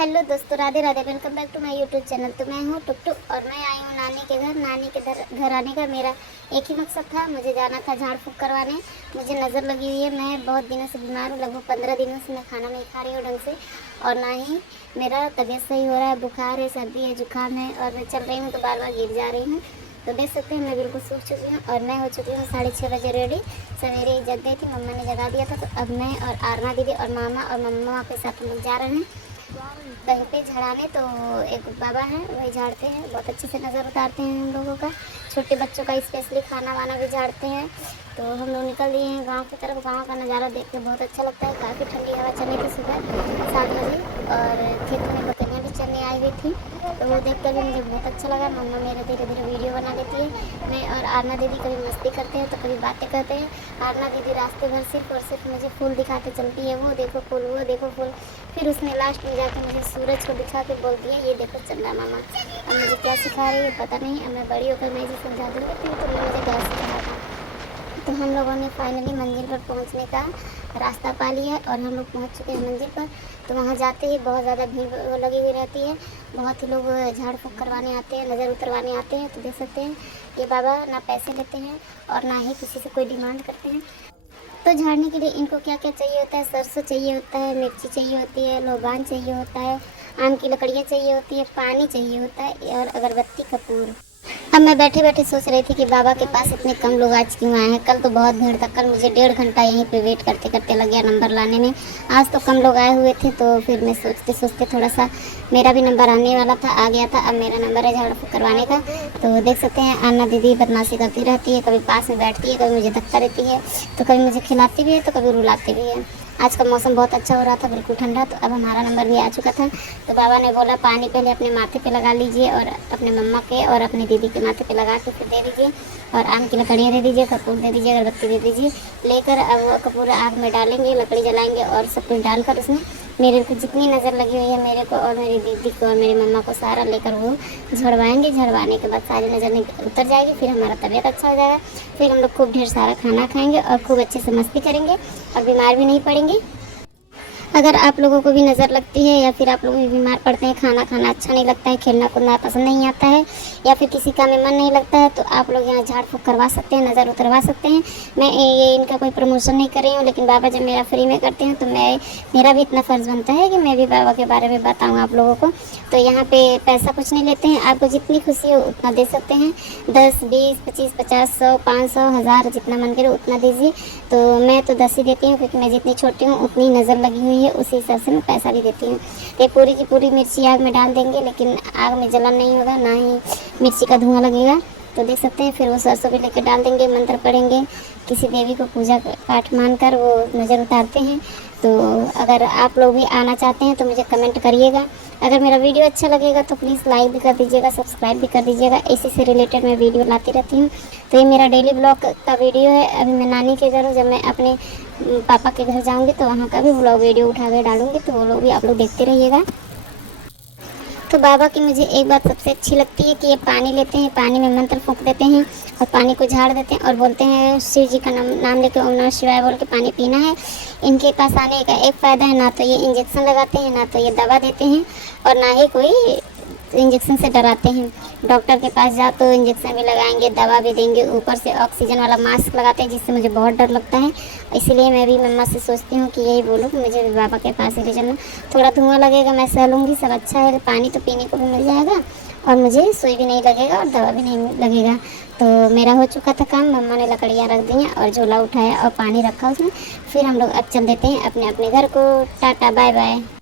Hello दोस्तों, Radhe Radhe. Welcome back to my YouTube channel. तो मैं हूँ टुकटुक और मैं आई हूँ नानी के घर। नानी के घर आने का मेरा एक ही मकसद था, मुझे जाना था झाड़ फूँक करवाने। मुझे नज़र लगी हुई है, मैं बहुत दिनों से बीमार हूँ, लगभग 15 दिनों से मैं खाना नहीं खा रही हूँ ढंग से, और ना ही मेरा तबीयत सही हो रहा है। बुखार है, सर्दी है, जुकाम है, और मैं चल रही हूँ तो बार बार गिर जा रही हूँ। तो देख सकते हैं मैं बिल्कुल सूख चुकी हूँ और मैं हो चुकी हूँ 6:30 बजे रेडी। सवेरे ही जग गई थी, मम्मा ने जगा दिया था। तो अब मैं और आरना दीदी और मामा और मम्मा के साथ हम लोग जा रहे हैं कहीं पे झाड़ाने। तो एक बाबा हैं, वही झाड़ते हैं, बहुत अच्छे से नज़र उतारते हैं हम लोगों का। छोटे बच्चों का स्पेशली खाना वाना भी झाड़ते हैं। तो हम लोग निकल दिए हैं गांव की तरफ। गांव का नज़ारा देख के बहुत अच्छा लगता है। काफ़ी ठंडी हवा चल रही थी सुबह 7 बजे, और खेतों में बकरियाँ भी चरने आई हुई थी। तो वो देख कर भी मुझे बहुत अच्छा लगा। मम्मा मेरे धीरे धीरे वीडियो बना लेती है। मैं और आरना दीदी कभी मस्ती करते हैं तो कभी बातें करते हैं। आरना दीदी रास्ते भर सिर्फ और सिर्फ मुझे फूल दिखाते चलती है, वो देखो फूल, वो देखो फूल। फिर उसने लास्ट में जाकर मुझे सूरज को दिखा के बोल दिया, ये देखो चंदा मामा। अब मुझे क्या सिखा रही है पता नहीं। अब मैं बड़ी होकर मैं इसे समझा दूँगी फिर तुमने मुझे क्या सिखाया था। तो हम लोगों ने फाइनली मंजिल पर पहुंचने का रास्ता पा लिया है और हम लोग पहुंच चुके हैं मंजिल पर। तो वहां जाते ही बहुत ज़्यादा भीड़ लगी हुई रहती है। बहुत ही लोग झाड़ फूँक करवाने आते हैं, नज़र उतरवाने आते हैं। तो देख सकते हैं कि बाबा ना पैसे लेते हैं और ना ही किसी से कोई डिमांड करते हैं। तो झाड़ने के लिए इनको क्या क्या चाहिए होता है? सरसों चाहिए होता है, मिर्ची चाहिए होती है, लोबान चाहिए होता है, आम की लकड़ियाँ चाहिए होती है, पानी चाहिए होता है, और अगरबत्ती, कपूर। अब मैं बैठे बैठे सोच रही थी कि बाबा के पास इतने कम लोग आज क्यों आए हैं। कल तो बहुत भीड़ था, कल मुझे 1.5 घंटा यहीं पे वेट करते करते लग गया नंबर लाने में। आज तो कम लोग आए हुए थे, तो फिर मैं सोचते सोचते थोड़ा सा मेरा भी नंबर आने वाला था, आ गया था। अब मेरा नंबर है झाड़ फूँक करवाने का। तो देख सकते हैं अन्ना दीदी बदमाशी करती रहती है, कभी पास में बैठती है, कभी मुझे धक्का देती है, तो कभी मुझे खिलाती भी है, तो कभी रुलाती भी है। आज का मौसम बहुत अच्छा हो रहा था, बिल्कुल ठंडा। तो अब हमारा नंबर भी आ चुका था। तो बाबा ने बोला पानी पहले अपने माथे पे लगा लीजिए और अपने मम्मा के और अपनी दीदी के माथे पे लगा के फिर दे दीजिए, और आम की लकड़ियाँ दे दीजिए, कपूर दे दीजिए, अगरबत्ती दे दीजिए। लेकर अब वो कपूर आग में डालेंगे, लकड़ी जलाएंगे और सब कुछ डालकर उसमें मेरे को जितनी नज़र लगी हुई है, मेरे को और मेरी दीदी को और मेरी मम्मा को, सारा लेकर वो झड़वाएंगे। झड़वाने के बाद सारी नज़र उतर जाएगी, फिर हमारा तबीयत अच्छा हो जाएगा। फिर हम लोग खूब ढेर सारा खाना खाएंगे और खूब अच्छे से मस्ती करेंगे और बीमार भी नहीं पड़ेंगे। अगर आप लोगों को भी नज़र लगती है या फिर आप लोग भी बीमार पड़ते हैं, खाना खाना अच्छा नहीं लगता है, खेलना कूदना पसंद नहीं आता है, या फिर किसी काम में मन नहीं लगता है, तो आप लोग यहाँ झाड़ फूँक करवा सकते हैं, नज़र उतरवा सकते हैं। मैं ये इनका कोई प्रमोशन नहीं कर रही हूँ, लेकिन बाबा जब मेरा फ्री में करते हैं तो मेरा भी इतना फ़र्ज़ बनता है कि मैं भी बाबा के बारे में बताऊँ आप लोगों को। तो यहाँ पे पैसा कुछ नहीं लेते हैं, आपको जितनी खुशी हो उतना दे सकते हैं। 10, 20, 25, 50, 100, 500, 1000 जितना मन करे उतना दीजिए। तो मैं तो 10 ही देती हूँ, क्योंकि मैं जितनी छोटी हूँ उतनी नज़र लगी हुई है, उसी हिसाब से मैं पैसा भी देती हूँ। ये पूरी की पूरी मिर्ची आग में डाल देंगे, लेकिन आग में जलन नहीं होगा, ना ही मिर्ची का धुआं लगेगा। तो देख सकते हैं फिर वो सरसों भी लेकर डाल देंगे, मंत्र पढ़ेंगे, किसी देवी को पूजा पाठ मानकर वो नज़र उतारते हैं। तो अगर आप लोग भी आना चाहते हैं तो मुझे कमेंट करिएगा। अगर मेरा वीडियो अच्छा लगेगा तो प्लीज़ लाइक भी कर दीजिएगा, सब्सक्राइब भी कर दीजिएगा। इसी से रिलेटेड मैं वीडियो लाती रहती हूँ। तो ये मेरा डेली ब्लॉग का वीडियो है। अभी मैं नानी के घर हूँ, जब मैं अपने पापा के घर जाऊँगी तो वहाँ का भी ब्लॉग वीडियो उठा कर डालूँगी, तो वो लोग भी आप लोग देखते रहिएगा। तो बाबा की मुझे एक बात सबसे अच्छी लगती है कि ये पानी लेते हैं, पानी में मंत्र फूंक देते हैं और पानी को झाड़ देते हैं और बोलते हैं शिव जी का नाम लेके ओम नमः शिवाय बोल के पानी पीना है। इनके पास आने का एक फ़ायदा है, ना तो ये इंजेक्शन लगाते हैं, ना तो ये दवा देते हैं, और ना ही कोई इंजेक्शन से डराते हैं। डॉक्टर के पास जाओ तो इंजेक्शन भी लगाएंगे, दवा भी देंगे, ऊपर से ऑक्सीजन वाला मास्क लगाते हैं, जिससे मुझे बहुत डर लगता है। इसीलिए मैं भी मम्मा से सोचती हूँ कि यही बोलूँ कि मुझे भी बाबा के पास ही ले चलना। थोड़ा धुआं लगेगा, मैं सह लूँगी, सब अच्छा है, पानी तो पीने को भी मिल जाएगा और मुझे सुई भी नहीं लगेगा और दवा भी नहीं लगेगा। तो मेरा हो चुका था काम। मम्मा ने लकड़ियाँ रख दी हैं और झोला उठाया और पानी रखा उसमें। फिर हम लोग अब चल देते हैं अपने अपने घर को। Tata bye bye.